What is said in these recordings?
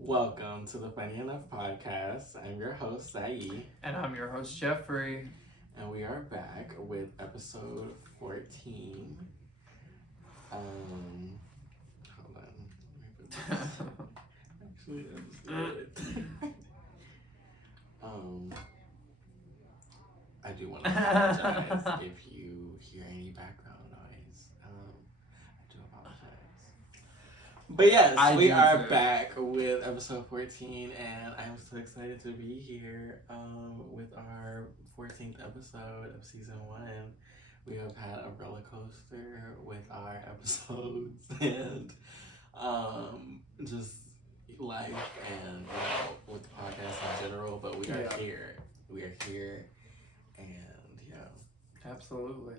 Welcome to the Funny Enough podcast. I'm your host, Zaie, And I'm your host, Jeffrey. and we are back with episode 14. Hold on. Let me put this. Actually, let's do it. I do want to apologize if you hear any background noise. I do apologize. But yes, we are back with episode 14, and I'm so excited to be here with our 14th episode of season 1. We have had a roller coaster with our episodes and just life and with the podcast in general, but we are here. We are here, and absolutely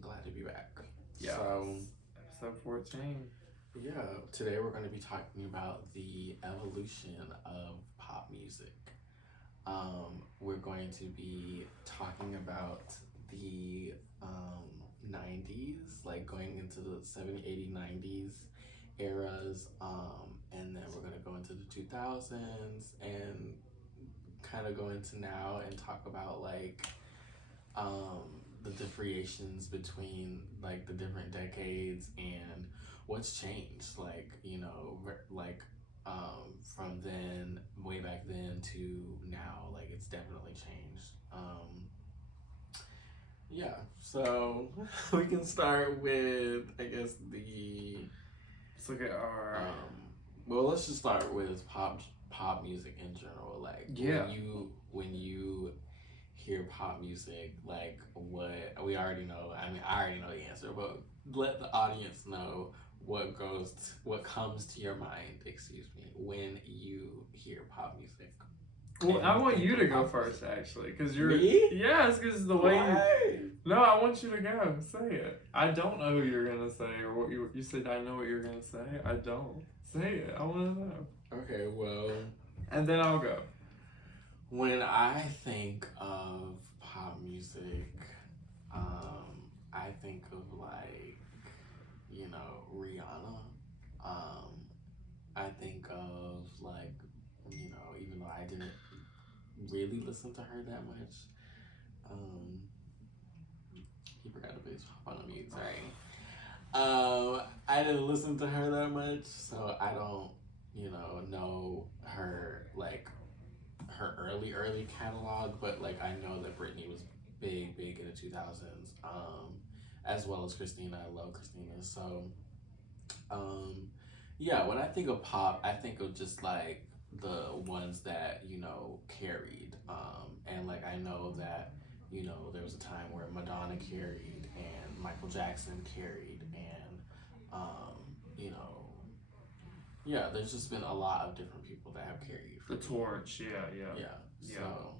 glad to be back. Yeah. So, episode 14. Yeah, today we're going to be talking about the evolution of pop music. We're going to be talking about the 90s, like going into the 70s, 80s, 90s eras, and then we're going to go into the 2000s and kind of go into now and talk about like the differentiations between like the different decades and what's changed, like from then, way back then to now, like it's definitely changed. So we can start with, I guess, let's look at our well, let's just start with pop music in general. Like when you hear pop music, like what we already know. I mean, I already know the answer, but let the audience know what comes to your mind, when you hear pop music. Well, I want you to go first, actually, because you're me. Yes, because the way No, I want you to go. Say it. I don't know who you're gonna say or what you said. I know what you're gonna say. I don't. Say it. I want to know. Okay, well, and then I'll go. When I think of pop music, I think of like, Rihanna. I think of like, even though I didn't really listen to her that much, he forgot to put his phone on mute, sorry. I didn't listen to her that much, so I don't, know her, like, her early catalog, but like I know that Britney was big in the 2000s, as well as Christina. I love Christina. So when I think of pop, I think of just like the ones that carried, and like I know that there was a time where Madonna carried and Michael Jackson carried, and there's just been a lot of different people that have carried the torch. Yeah. So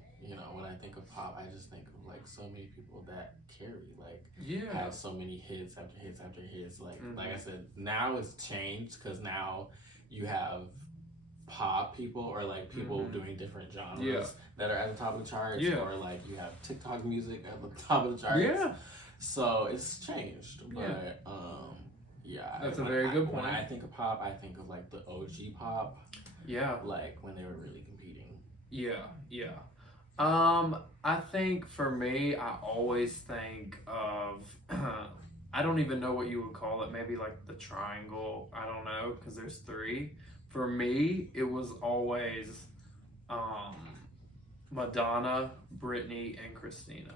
when I think of pop, I just think of like so many people that carry, like have so many hits after hits after hits. Like I said, now it's changed because now you have pop people or like people doing different genres that are at the top of the charts, or like you have TikTok music at the top of the charts. So it's changed, but that's a very good point. When I think of pop, I think of like the OG pop. Like when they were really competing. I think for me, I always think of I don't even know what you would call it. Maybe like the triangle. I don't know, because there's 3. For me, it was always Madonna, Britney, and Christina.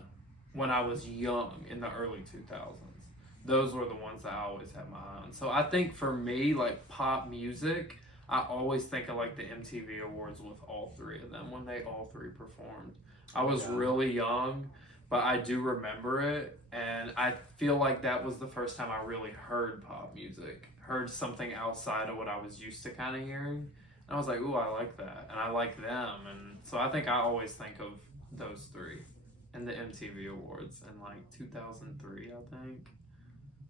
When I was young in the early 2000s, those were the ones that I always had my eye on. So I think for me, like pop music, I always think of like the MTV Awards with all 3 of them when they all 3 performed. I was really young, but I do remember it, and I feel like that was the first time I really heard pop music, heard something outside of what I was used to kind of hearing. And I was like, ooh, I like that, and I like them. And so I think I always think of those 3 and the MTV Awards in like 2003, I think.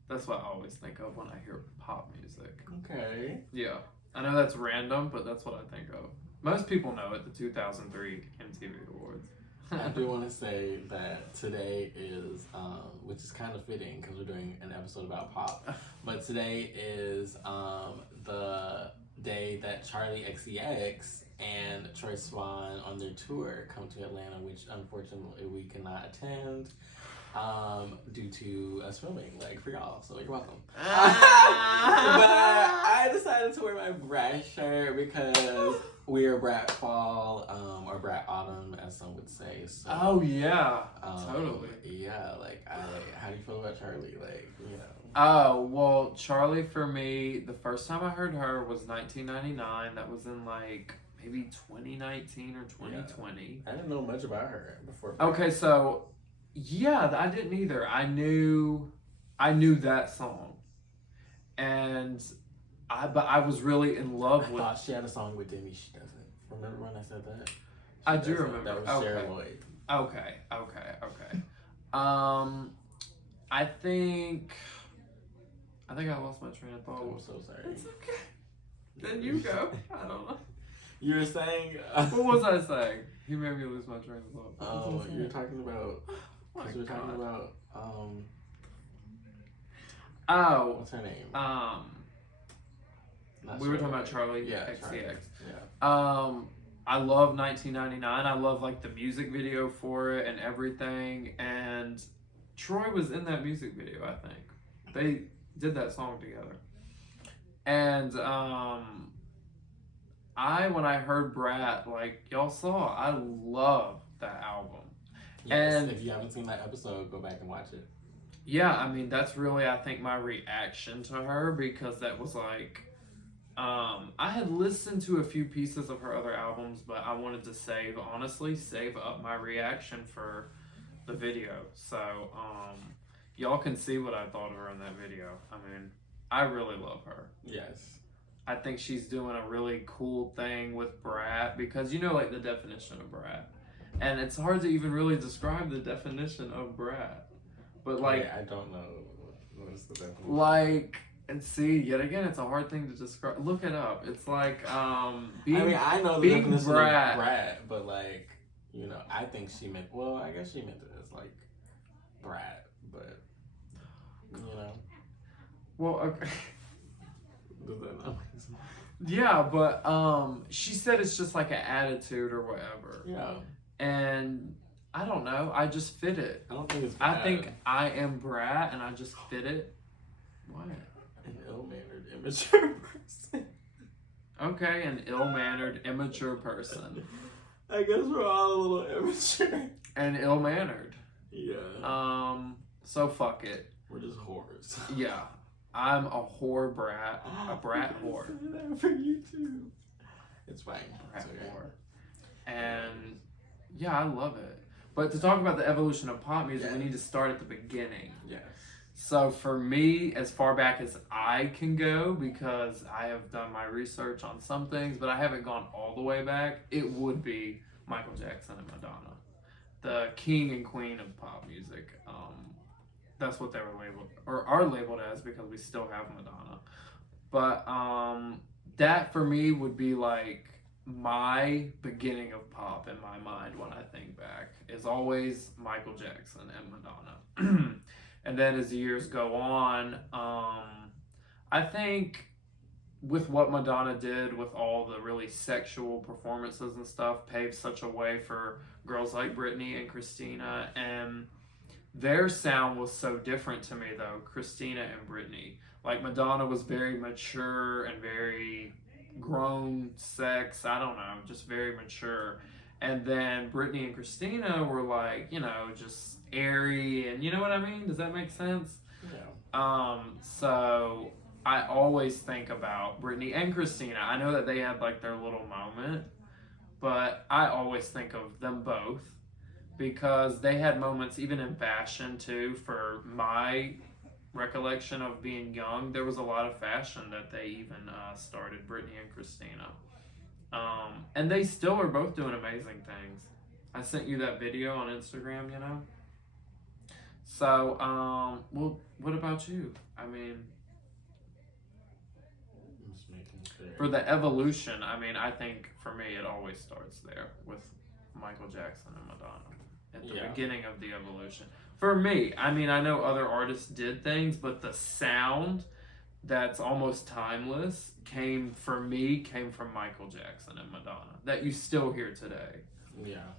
That's what I always think of when I hear pop music. Okay. Yeah. I know that's random, but that's what I think of. Most people know it, the 2003 MTV Awards. I do want to say that today is, which is kind of fitting because we're doing an episode about pop, but today is the day that Charlie XCX and Troy Swan on their tour come to Atlanta, which unfortunately we cannot attend due to us filming, like, for y'all. So you're welcome. But I decided to wear my Brat shirt because we are Brat Fall, or Brat Autumn, as some would say. So, oh yeah, totally. Yeah, like, how do you feel about Charlie? Like, you know. Oh, well, Charlie for me, the first time I heard her was 1999. That was in like maybe 2019 or 2020. Yeah. I didn't know much about her before. Okay, so yeah, I didn't either. I knew that song, and but I was really in love with. I thought she had a song with Demi. She doesn't. Remember when I said that? I do remember. That was Cher Lloyd. Okay. I think I lost my train of thought. I'm so sorry. It's okay. Then you go. I don't know. You were saying. What was I saying? You made me lose my train of thought. Oh, you were talking about. You were talking about. Oh. What's her name? We were talking about Charlie. Yeah. XCX. Charlie. Yeah. I love 1999. I love like the music video for it and everything. And Troy was in that music video. I think they did that song together. And when I heard Brat, like y'all saw, I love that album. Yes, and if you haven't seen that episode, go back and watch it. Yeah, I mean that's really I think my reaction to her, because that was like I had listened to a few pieces of her other albums, but I wanted to save up my reaction for the video. So y'all can see what I thought of her in that video. I mean, I really love her. Yes. I think she's doing a really cool thing with Brat, because you know, like the definition of Brat. And it's hard to even really describe the definition of Brat. But like, I don't know what is the definition. Like, and see, yet again, it's a hard thing to describe. Look it up. It's like being, I know the definition of Brat, but like, you know, I think she meant. Well, I guess she meant it as like Brat, but you know. Well, okay. Does that not make sense? Yeah, but she said it's just like an attitude or whatever. Yeah. And I don't know. I just fit it. I don't think it's bad. I think I am Brat, and I just fit it. What? An ill-mannered, immature person. Okay, an ill-mannered, immature person. I guess we're all a little immature. And ill-mannered. Yeah. So fuck it. We're just whores. Yeah. I'm a whore brat. A brat whore. Say that for you too. It's fine. Brat okay. whore. And yeah, I love it. But to talk about the evolution of pop music, we need to start at the beginning. Yes. So for me, as far back as I can go, because I have done my research on some things, but I haven't gone all the way back, it would be Michael Jackson and Madonna. The king and queen of pop music. That's what they were labeled, or are labeled as, because we still have Madonna. But that for me would be like my beginning of pop in my mind when I think back, is always Michael Jackson and Madonna. And then as the years go on, I think with what Madonna did with all the really sexual performances and stuff, paved such a way for girls like Britney and Christina, and their sound was so different to me though, Christina and Britney. Like Madonna was very mature and very grown sex, I don't know, just very mature. And then Britney and Christina were like, you know, just airy, and you know what I mean? Does that make sense? Yeah. So I always think about Britney and Christina. I know that they had like their little moment, but I always think of them both, because they had moments even in fashion too. For my recollection of being young, there was a lot of fashion that they even started, Britney and Christina. And they still are both doing amazing things. I sent you that video on Instagram, you know? So, well, what about you? I mean, I'm just making sure. for the evolution, I mean, I think for me it always starts there with Michael Jackson and Madonna at the beginning of the evolution. For me, I mean, I know other artists did things, but the sound that's almost timeless came from Michael Jackson and Madonna that you still hear today. Yeah.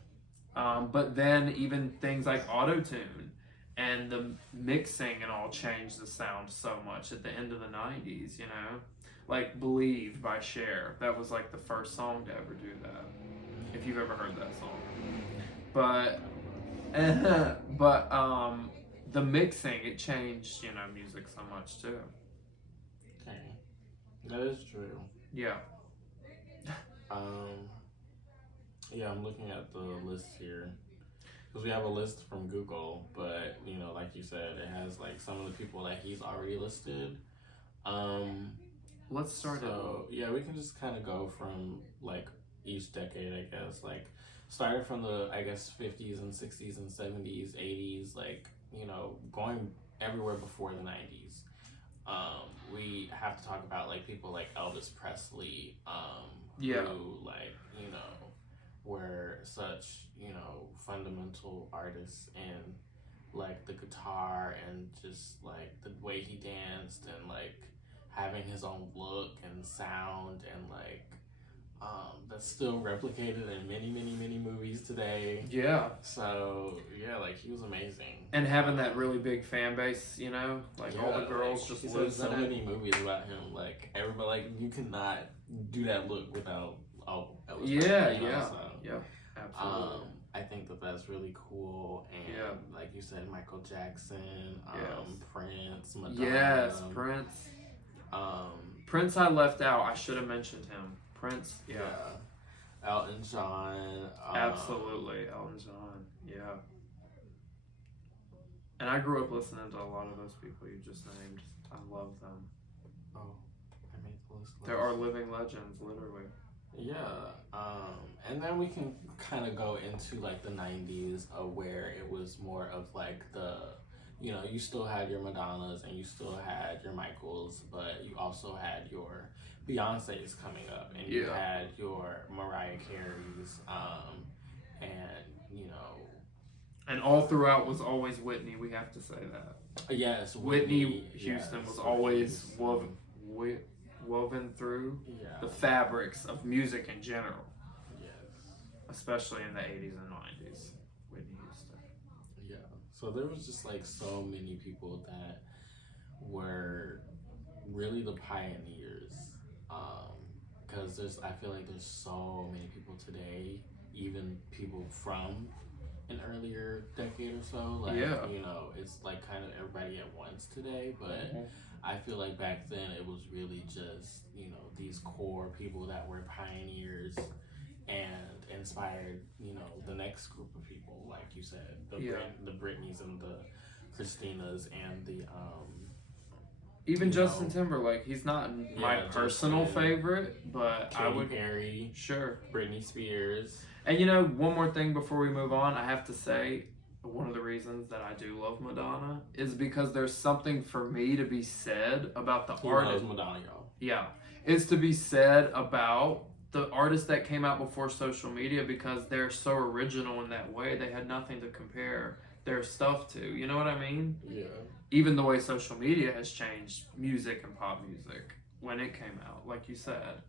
But then even things like auto tune and the mixing and all changed the sound so much at the end of the 90s, you know? Like Believe by Cher. That was like the first song to ever do that. If you've ever heard that song. But the mixing, it changed, you know, music so much too. Okay. That is true. Yeah. Um, yeah, I'm looking at the list here. Because we have a list from Google, but, you know, like you said, it has, like, some of the people that he's already listed. Let's start So, yeah, we can just kind of go from, like, each decade, I guess. Like, started from the, I guess, 50s and 60s and 70s, 80s, like, you know, going everywhere before the 90s. We have to talk about, like, people like Elvis Presley, Yeah. who, like, you know, were such, you know, fundamental artists in, like, the guitar and just, like, the way he danced and, like, having his own look and sound and, like, that's still replicated in many, many, many movies today. Yeah. So, yeah, like, he was amazing. And having that really big fan base, you know? Like, Yeah, all the girls like, just he's lose so in many movies about him. Like, everybody, like, you cannot do that look without, Elvis Yeah, Presley, you know, yeah. so. Yeah, absolutely. I think that that's really cool. And, Yeah. like you said, Michael Jackson, Yes. Prince, Madonna. Yes, Prince. Prince I left out. I should have mentioned him. Prince, yeah. Elton John. Absolutely, Elton John, yeah. And I grew up listening to a lot of those people you just named. I love them. Oh, I made the list. There are living legends, literally. Yeah, and then we can kind of go into like the 90s where it was more of like the, you know, you still had your Madonnas and you still had your Michaels, but you also had your Beyonce's coming up and you had your Mariah Carey's, and, you know. And all throughout was always Whitney, we have to say that. Yes, Whitney Houston was always woven through the fabrics of music in general. Yes. Especially in the 80s and 90s. Whitney Houston. Yeah. So there was just like so many people that were really the pioneers. Because I feel like there's so many people today, even people from an earlier decade or so. Like, you know, it's like kind of everybody at once today, but I feel like back then it was really just, you know, these core people that were pioneers and inspired, you know, the next group of people, like you said, the Britneys and the Christinas and the even Justin Timberlake. He's not my personal favorite, but Katy I would Perry, Britney Spears. And you know, one more thing before we move on, I have to say one of the reasons that I do love Madonna is because there's something for me to be said about the artist. Madonna, y'all. Yeah, is to be said about the artists that came out before social media because they're so original in that way. They had nothing to compare their stuff to. You know what I mean? Yeah. Even the way social media has changed music and pop music when it came out, like you said.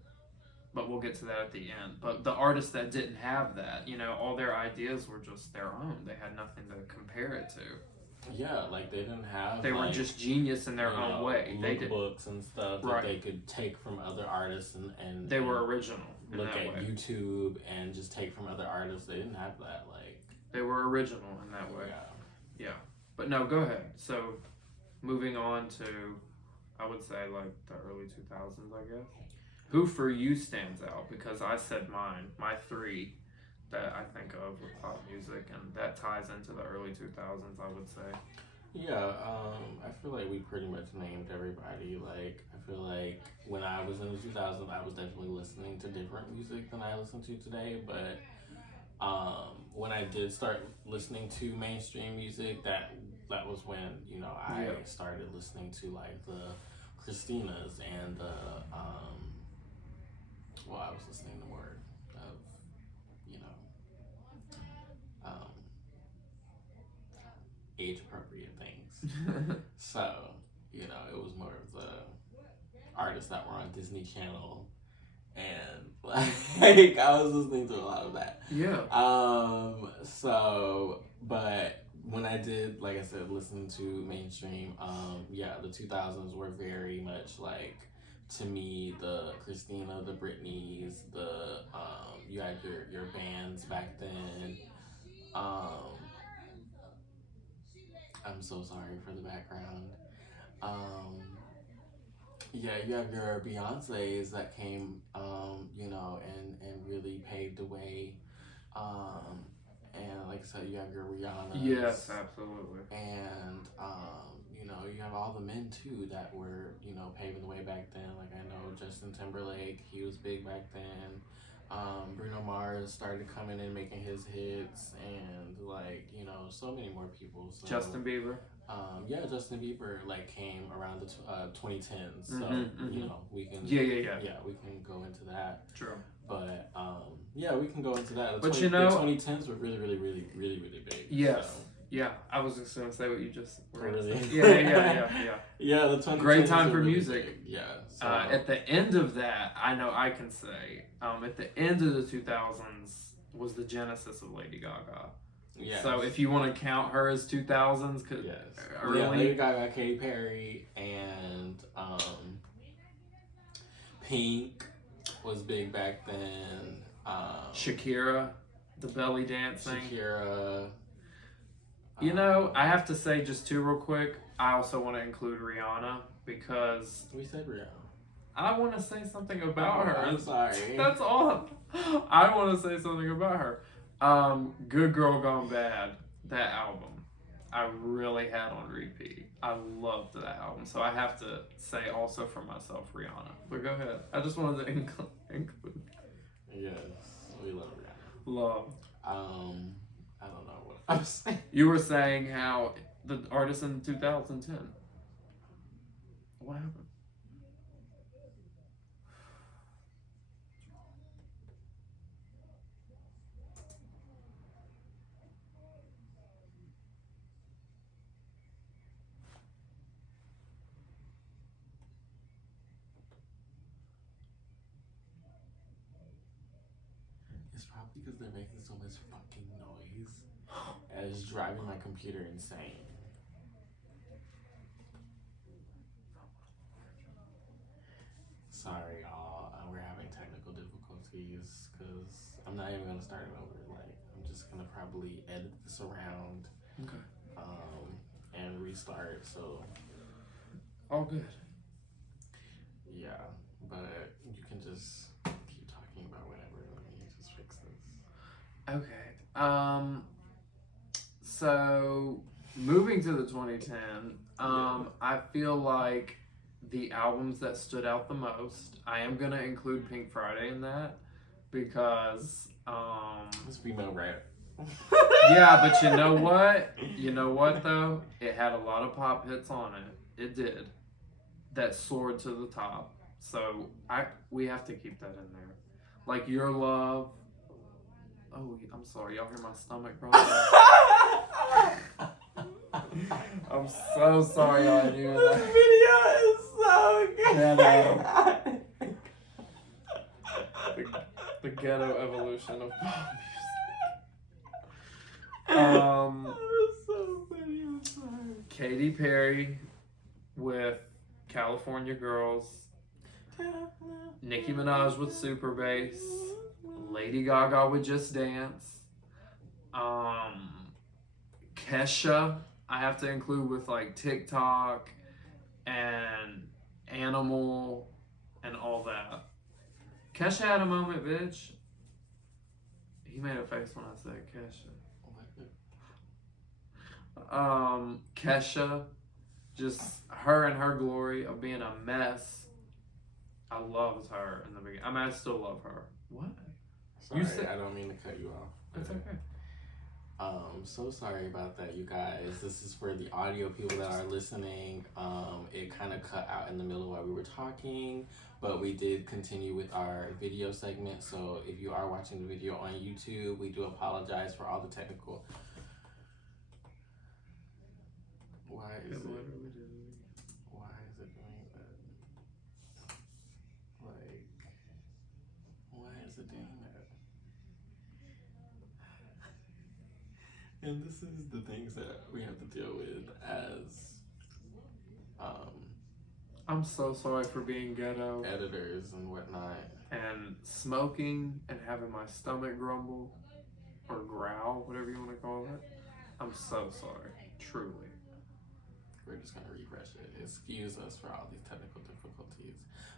But we'll get to that at the end. But the artists that didn't have that, you know, all their ideas were just their own. They had nothing to compare it to. Yeah, like they didn't have. They were just genius in their own way. They did books and stuff that they could take from other artists and they were original. Look at YouTube and just take from other artists. They didn't have that. Like they were original in that way. Yeah. But no, go ahead. So, moving on to, I would say like the early 2000s, I guess. Who for you stands out? Because I said mine, my three that I think of with pop music, and that ties into the early 2000s, I would say. Yeah, I feel like we pretty much named everybody. Like, I feel like when I was in the 2000s, I was definitely listening to different music than I listen to today, but when I did start listening to mainstream music, that was when, you know, I started listening to like the Christinas and the well, I was listening to more of, you know, age appropriate things. So, you know, it was more of the artists that were on Disney Channel, and like I was listening to a lot of that. Yeah. So, but when I did, like I said, listen to mainstream, yeah, the 2000s were very much like, to me, the Christina, the Britneys, the you had your bands back then. I'm so sorry for the background. Um, yeah, you have your Beyonces that came, and really paved the way. Um, and like I said, you have your Rihanna's. Yes, absolutely. And, you have all the men too that were, paving the way back then. Like I know Justin Timberlake, he was big back then. Bruno Mars started coming in making his hits, and so many more people. So, Justin Bieber. Yeah, Justin Bieber came around the 2010s. So we can Yeah, we can go into that. True. But yeah, we can go into that. But the 2010s were really, really, really, really, really big. Yes. So. Yeah, I was just gonna say what you just were really. Yeah. Yeah, the 2010s great time for really music. Big. Yeah. So. At the end of that, I know I can say, at the end of the 2000s was the genesis of Lady Gaga. Yes. So if you want to count her as 2000s, cause yes. early... Yeah, Lady Gaga, Katy Perry, and Pink was big back then. Shakira, the belly dancing. Shakira. I have to say just two real quick. I also want to include Rihanna because we said Rihanna. I want to say something about her. I'm sorry. That's all. I want to say something about her. Good Girl Gone Bad, that album, I really had on repeat. I loved that album, so I have to say also for myself, Rihanna. But go ahead. I just wanted to include. Yes, we love Rihanna. Love. I don't know what I was saying. You were saying how the artist in 2010. What happened? It's probably because they're making so much fucking noise, and it's driving my computer insane. Sorry, y'all. We're having technical difficulties because I'm not even gonna start it over. I'm just gonna probably edit this around, Okay. and restart. So, all good. Yeah, but you can just keep talking about whatever. Let me just fix this. Okay. So moving to the 2010, I feel like the albums that stood out the most, I am gonna include Pink Friday in that because It's female rap. yeah, but you know what? You know what though? It had a lot of pop hits on it. It did. That soared to the top. So we have to keep that in there. Like Your Love. Oh, I'm sorry. Y'all hear my stomach growling? I'm so sorry y'all hear that. This video is so good. The ghetto evolution of pop music. That was so funny. I'm sorry. Katy Perry with California Girls. Nicki Minaj with Super Bass. Lady Gaga with Just Dance. Kesha, I have to include with TikTok and Animal and all that. Kesha had a moment, bitch. He made a face when I said Kesha. Kesha, just her and her glory of being a mess. I loved her in the beginning. I mean, I still love her. What? Sorry, I don't mean to cut you off. It's okay. So sorry about that, you guys. This is for the audio people that are listening. It kind of cut out in the middle while we were talking, but we did continue with our video segment. So if you are watching the video on YouTube, we do apologize for all the technical. Why is it doing that? president. And this is the things that we have to deal with as I'm so sorry for being ghetto. editors and whatnot. And smoking and having my stomach grumble or growl, whatever you want to call it. I'm so sorry, truly. We're just gonna refresh it. Excuse us for all these technical difficulties.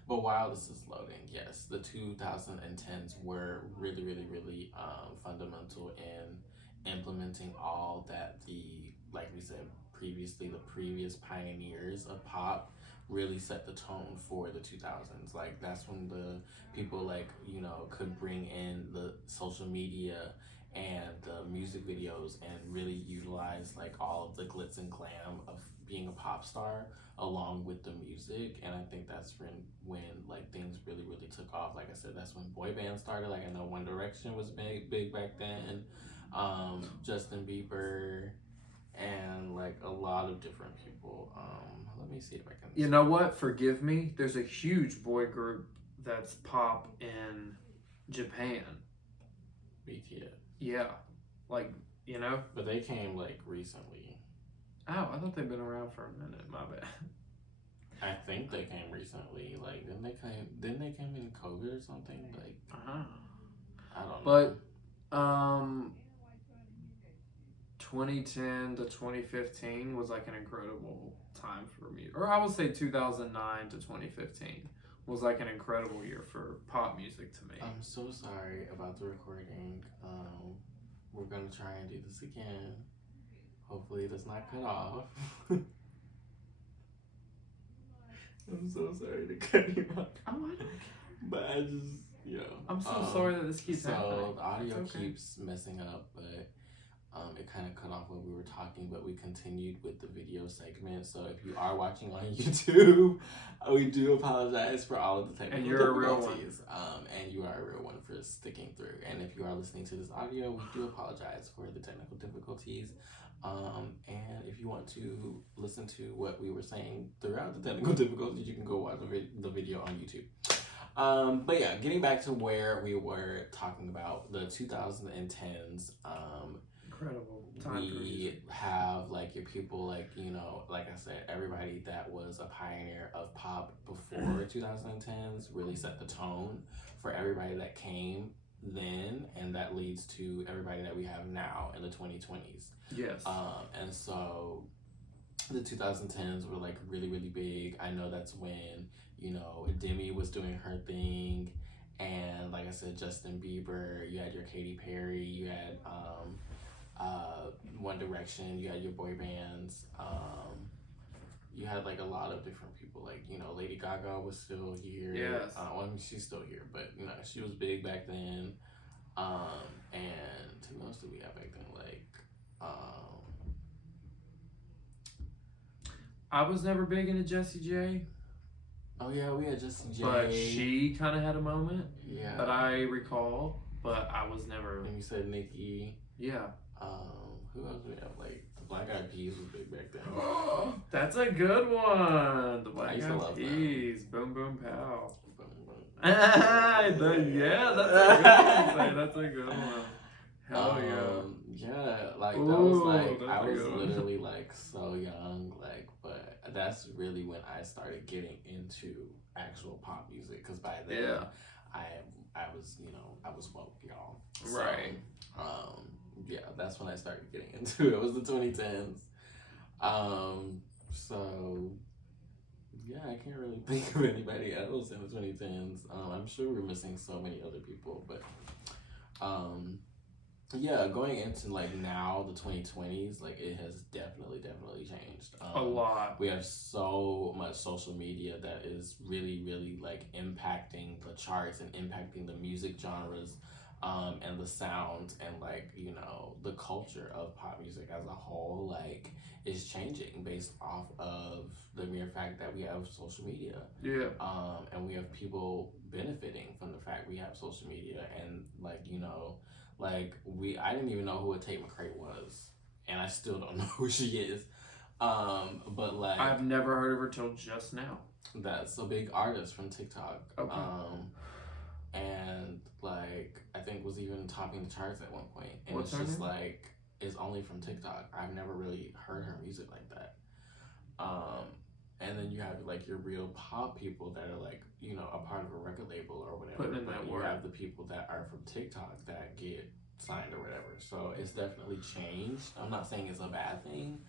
But while this is loading, yes, the 2010s were really, really, really fundamental in implementing all that like we said previously, the previous pioneers of pop really set the tone for the 2000s. Like that's when the people could bring in the social media and the music videos and really utilize like all of the glitz and glam of being a pop star along with the music. And I think that's when like things really, really took off. Like I said, that's when boy bands started. Like I know One Direction was big back then, Justin Bieber, and like a lot of different people. Let me see if I can. You know what? Forgive me. There's a huge boy group that's pop in Japan. BTS. Yeah, like But they came like recently. Oh, I thought they'd been around for a minute. My bad. I think they came recently. Like, didn't they come in COVID or something? Like, I don't know. But 2010 to 2015 was like an incredible time for me. Or I would say 2009 to 2015 was like an incredible year for pop music to me. I'm so sorry about the recording. We're gonna try and do this again. Hopefully it does not cut off. I'm so sorry to cut you off. Oh, I don't care. But I just, I'm so sorry that this keeps happening. So the audio keeps messing up, but it kind of cut off when we were talking, but we continued with the video segment. So if you are watching on YouTube, we do apologize for all of the technical difficulties. And you are a real one for sticking through. And if you are listening to this audio, we do apologize for the technical difficulties. And if you want to listen to what we were saying throughout the technical difficulties, you can go watch the video on YouTube. But yeah, getting back to where we were talking about the 2010s, incredible time. We have like your people like I said, everybody that was a pioneer of pop before 2010s really set the tone for everybody that came then, and that leads to everybody that we have now in the 2020s. Yes. And so the 2010s were like really, really big. I know that's when Demi was doing her thing, and like I said, Justin Bieber, you had your Katy Perry, you had One Direction, you had your boy bands, you had like a lot of different people, like Lady Gaga was still here. Yes. Well, I mean, she's still here, but she was big back then. And who else did we have back then? Like I was never big into Jessie J. Oh yeah, we had Jessie J. But she kind of had a moment. Yeah. That I recall, but I was never. And you said Nicki. Yeah. Who else do we have? Like the Black Eyed Peas was big back then. That's a good one. The I Black used to love Eyed Peas. Boom boom pow. Boom, boom. Yeah, that's a good one. That's a good one. Hell yeah. Yeah, like that Ooh, was like I was good. literally like so young, like, but that's really when I started getting into actual pop music, because by then I was I was woke, y'all. So, Right. Yeah, that's when I started getting into it. It was the 2010s. So yeah, I can't really think of anybody else in the 2010s. I'm sure we're missing so many other people, but yeah, going into like now the 2020s, like it has definitely changed. A lot. We have so much social media that is really, really like impacting the charts and impacting the music genres, and the sounds, and like the culture of pop music as a whole, like, is changing based off of the mere fact that we have social media. Yeah. And we have people benefiting from the fact we have social media, and like I didn't even know who a Tate McRae was, and I still don't know who she is. But like I've never heard of her till just now. That's a big artist from TikTok. Okay. and like I think was even topping the charts at one point. And What's it's her just name? like it's only from TikTok. I've never really heard her music like that. Um, and then you have like your real pop people that are like a part of a record label or whatever. Putting in But that you work. have the people that are from TikTok that get signed or whatever. So it's definitely changed. I'm not saying it's a bad thing,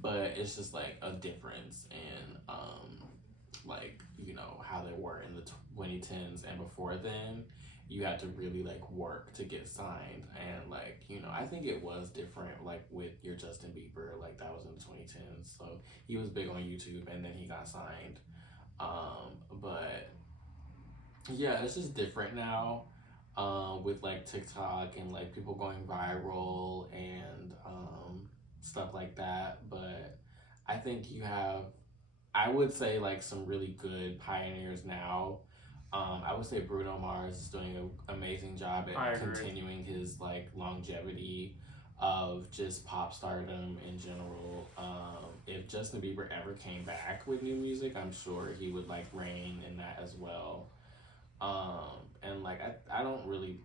but it's just like a difference in like how they were in the 2010s and before then. You had to really like work to get signed, and like I think it was different like with your Justin Bieber, like that was in the 2010s, so he was big on YouTube and then he got signed. But yeah, it's just different now, with like TikTok and like people going viral and stuff like that. But I think you have, I would say, like some really good pioneers now. I would say Bruno Mars is doing an amazing job I at agree. continuing his like longevity of just pop stardom in general. If Justin Bieber ever came back with new music, I'm sure he would like reign in that as well. And like I don't really,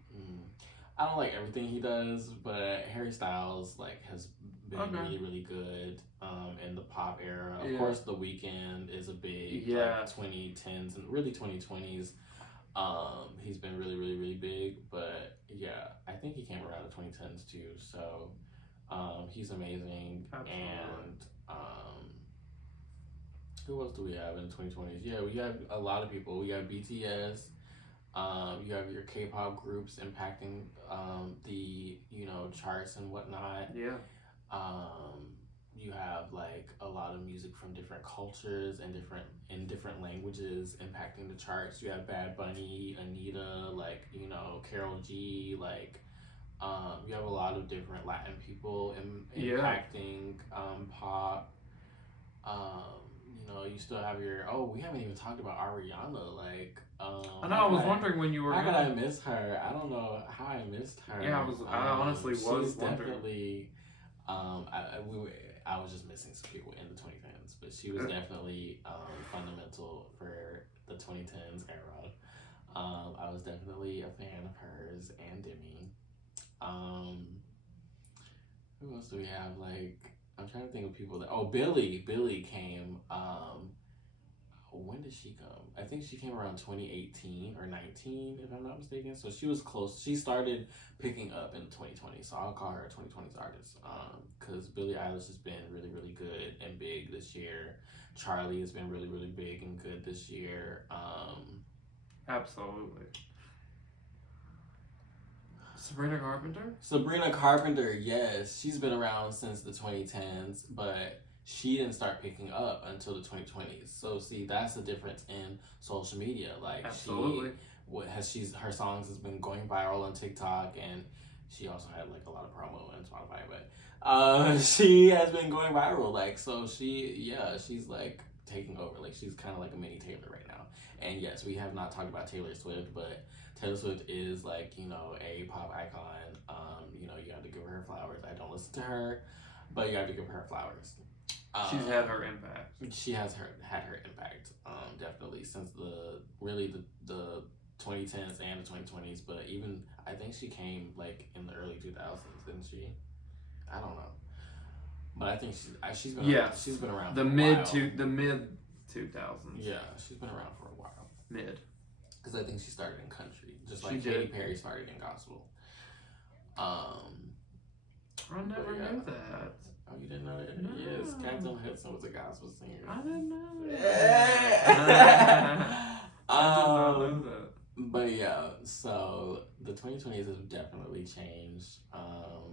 I don't like everything he does, but Harry Styles like has been Okay. really really good in the pop era. Of Yeah. course, The Weeknd is a big Yeah. like 2010s and really 2020s. He's been really really really big, but yeah, I think he came around the 2010s too. So he's amazing. Absolutely. And who else do we have in the 2020s? Yeah, we have a lot of people. We have BTS. You have your K-pop groups impacting the charts and whatnot. Yeah. You have like a lot of music from different cultures and different languages impacting the charts. You have Bad Bunny, Anita, like Carol G, like you have a lot of different Latin people impacting pop. You still have your, we haven't even talked about Ariana. Like, I know. I was wondering when you were. How could I miss her? I don't know how I missed her. Yeah, I honestly was she's wondering. Definitely. I was just missing some people in the 2010s, but she was definitely fundamental for the 2010s era. I was definitely a fan of hers and Demi. Who else do we have? Like, I'm trying to think of people that. Oh, Billy. Billy came. When did she come? I think she came around 2018 or 19, if I'm not mistaken. So she was close. She started picking up in 2020. So I'll call her a 2020s artist. Because Billie Eilish has been really, really good and big this year. Charlie has been really, really big and good this year. Absolutely. Sabrina Carpenter? Sabrina Carpenter, yes. She's been around since the 2010s, but she didn't start picking up until the 2020s. So see, that's the difference in social media. Like absolutely, her songs has been going viral on TikTok, and she also had like a lot of promo on Spotify. But she has been going viral. Like so, she's like taking over. Like she's kind of like a mini Taylor right now. And yes, we have not talked about Taylor Swift, but Taylor Swift is like a pop icon. You have to give her flowers. I don't listen to her, but you have to give her flowers. She's had her impact. She has had her impact, definitely since the 2010s and the 2020s. But even I think she came like in the early 2000s, didn't she? I don't know, but I think she's been around, she's been around the for mid a while. the mid 2000s. Yeah, she's been around for a while. Mid. Because I think she started in country, just like she Katy did. Perry started in gospel. I never knew that. Oh, you didn't know that? No. Yes, Captain Hudson was a gospel singer. I didn't know. I did not know that. But yeah, so the 2020s have definitely changed.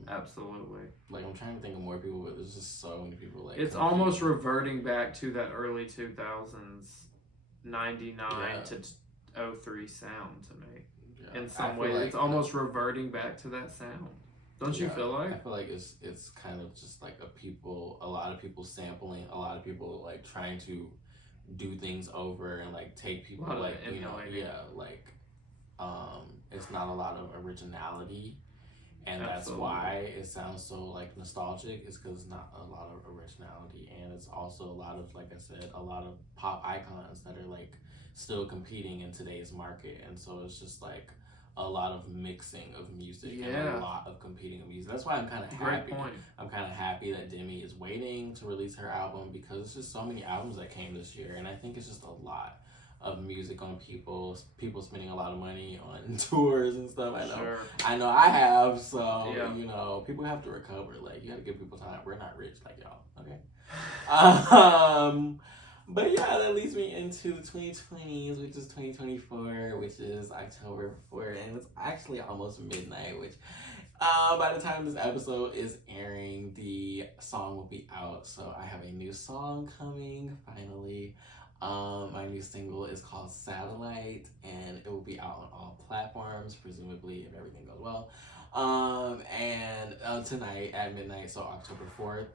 Absolutely. Like I'm trying to think of more people, but there's just so many people. Like it's almost reverting back to that early 2000s, 99 to 03 sound to me. Yeah. In some way, it's almost reverting back to that sound. Don't you feel like? I feel like it's kind of just like a lot of people sampling, a lot of people like trying to do things over and like take people like like it's not a lot of originality, And that's why it sounds so like nostalgic, is because it's not a lot of originality, and it's also a lot of, like I said, a lot of pop icons that are like still competing in today's market. And so it's just like a lot of mixing of music and a lot of competing of music. That's why I'm kind of happy. I'm kind of happy that Demi is waiting to release her album, because it's just so many albums that came this year, and I think it's just a lot of music on people spending a lot of money on tours and stuff. I know I have, so you know, people have to recover. Like, you gotta give people time. We're not rich like y'all, okay? But yeah, that leads me into the 2020s, which is 2024, which is October 4th, and it's actually almost midnight, which by the time this episode is airing, the song will be out. So I have a new song coming, finally. My new single is called Satellite, and it will be out on all platforms, presumably, if everything goes well. And tonight at midnight, so October 4th.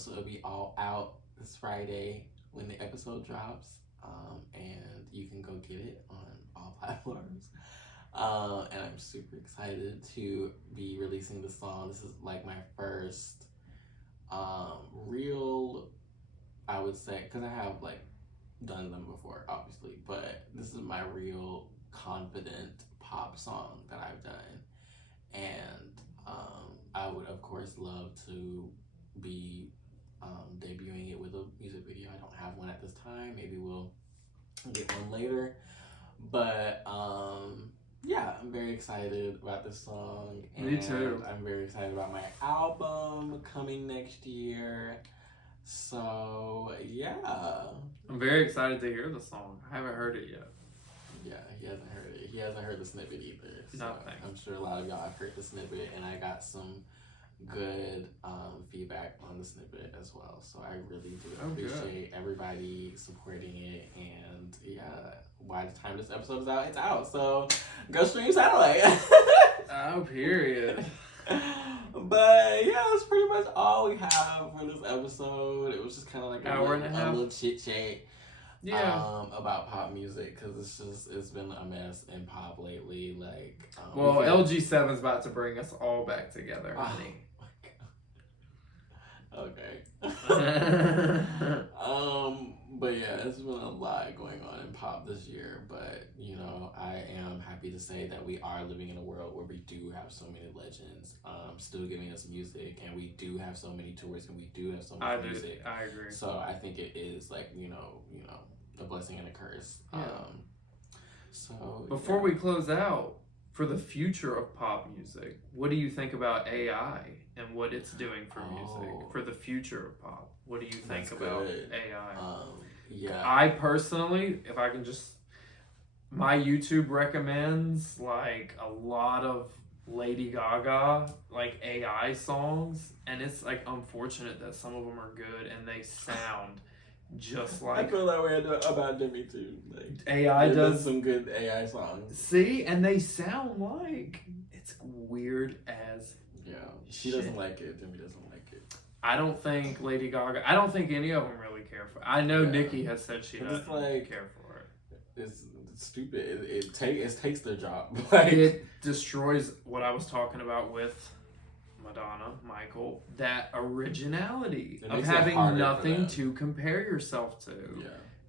So it'll be all out this Friday when the episode drops. And you can go get it on all platforms. And I'm super excited to be releasing the song. This is like my first real, I would say, because I have like done them before, obviously, but this is my real confident pop song that I've done. And I would, of course, love to be debuting it with a music video. I don't have one at this time. Maybe we'll get one later. But yeah, I'm very excited about this song. And me too. I'm very excited about my album coming next year. So yeah, I'm very excited to hear the song. I haven't heard it yet. Yeah, he hasn't heard it. He hasn't heard the snippet either. So Nothing. I'm sure a lot of y'all have heard the snippet, and I got some good feedback on the snippet as well. So I really do appreciate everybody supporting it. And yeah, by the time this episode is out, it's out. So go stream Satellite. Oh, period. But yeah, that's pretty much all we have for this episode. It was just kind of like a little chit chat about pop music, because it's been a mess in pop lately. Like, well, LG7's about to bring us all back together, honey. Okay. But yeah, it's been a lot going on in pop this year. But you know, I am happy to say that we are living in a world where we do have so many legends still giving us music, and we do have so many tours, and we do have so much music. I agree. So I think it is like, you know, a blessing and a curse. Yeah. So before we close out, for the future of pop music, what do you think about AI and what it's doing for music? For the future of pop, what do you think about AI? Yeah. I personally, if I can just, my YouTube recommends like a lot of Lady Gaga, like AI songs, and it's like unfortunate that some of them are good and they sound just like. I feel that way about Demi too. Like, AI does some good AI songs. See, and they sound like it's weird as. Yeah, she doesn't like it. Demi doesn't like it. I don't think Lady Gaga. I don't think any of them really care for it. I know Nicki has said she doesn't care for it. It's stupid. It takes their job. Like, it destroys what I was talking about with Madonna, Michael, that originality of having nothing to compare yourself to,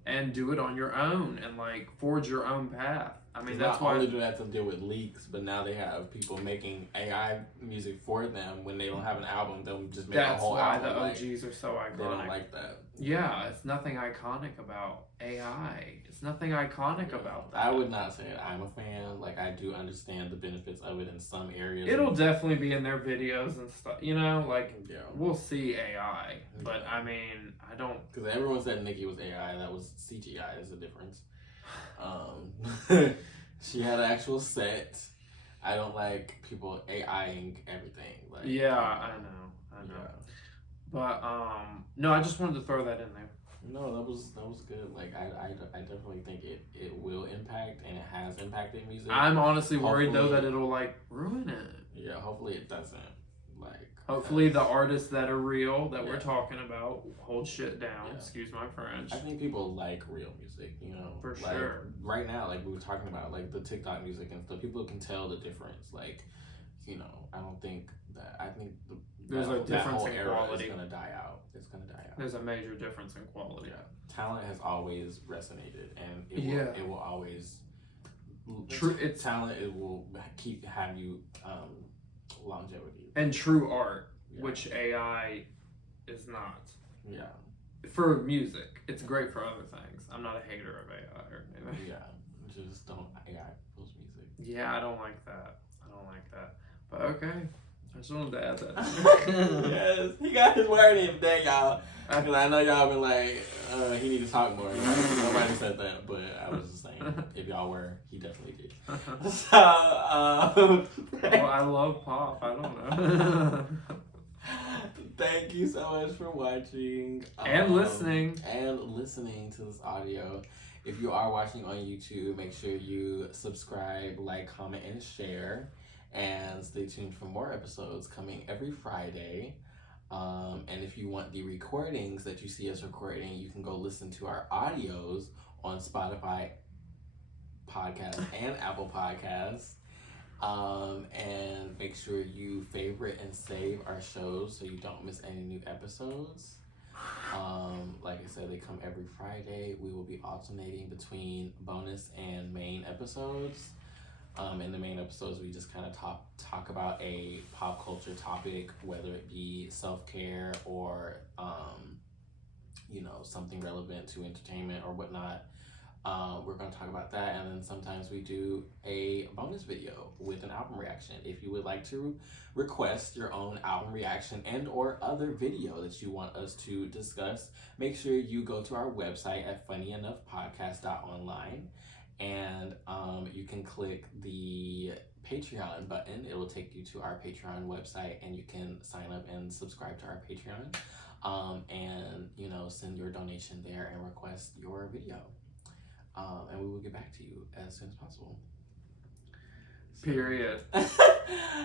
and do it on your own and like forge your own path. I mean, that's why. Not only do they have to deal with leaks, but now they have people making AI music for them when they don't have an album. They'll just make a whole album. That's why the OGs are so iconic. They don't like that. Yeah, it's nothing iconic about AI. It's nothing iconic about that. I would not say it. I'm a fan. Like, I do understand the benefits of it in some areas. It'll definitely be in their videos and stuff. You know, like, we'll see AI. But, I mean, I don't... Because everyone said Nicki was AI. That was CGI. There's a difference. She had an actual set. I don't like people AIing everything. Like, yeah, I know. Yeah. But no, I just wanted to throw that in there. No, that was good. Like, I definitely think it will impact, and it has impacted music. I'm honestly worried though that it'll like ruin it. Yeah, hopefully it doesn't. Like, hopefully the artists that are real that we're talking about hold shit down. Yeah. Excuse my French. I think people like real music, you know. For like, sure. Right now, like we were talking about, like the TikTok music and stuff, people can tell the difference. Like, I don't think that. I think there's a that difference whole in era quality. is gonna die out. It's gonna die out. There's a major difference in quality. Yeah, talent has always resonated, and it will always. True, talent. It will have you longevity and true art, which AI is not. Yeah. For music, it's great for other things. I'm not a hater of AI or anything. Yeah, just don't AI people's music. Yeah, I don't like that. But okay, I just wanted to add that. Yes, he got his word in today, y'all. Because I know y'all been like, he need to talk more. Nobody said that, but I was just saying, if y'all were, he definitely did. So, well, I love pop. I don't know. Thank you so much for watching and listening to this audio. If you are watching on YouTube, make sure you subscribe, like, comment, and share. And stay tuned for more episodes coming every Friday. And if you want the recordings that you see us recording, you can go listen to our audios on Spotify Podcasts and Apple Podcasts. And make sure you favorite and save our shows so you don't miss any new episodes. Like I said, they come every Friday. We will be alternating between bonus and main episodes. In the main episodes, we just kind of talk about a pop culture topic, whether it be self-care or something relevant to entertainment or whatnot. We're going to talk about that, and then sometimes we do a bonus video with an album reaction. If you would like to request your own album reaction and or other video that you want us to discuss, make sure you go to our website at funnyenoughpodcast.online, and you can click the Patreon button. It will take you to our Patreon website, and you can sign up and subscribe to our Patreon, and send your donation there and request your video. And we will get back to you as soon as possible. Period.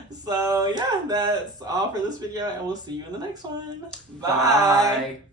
So yeah, that's all for this video, and we'll see you in the next one. Bye. Bye.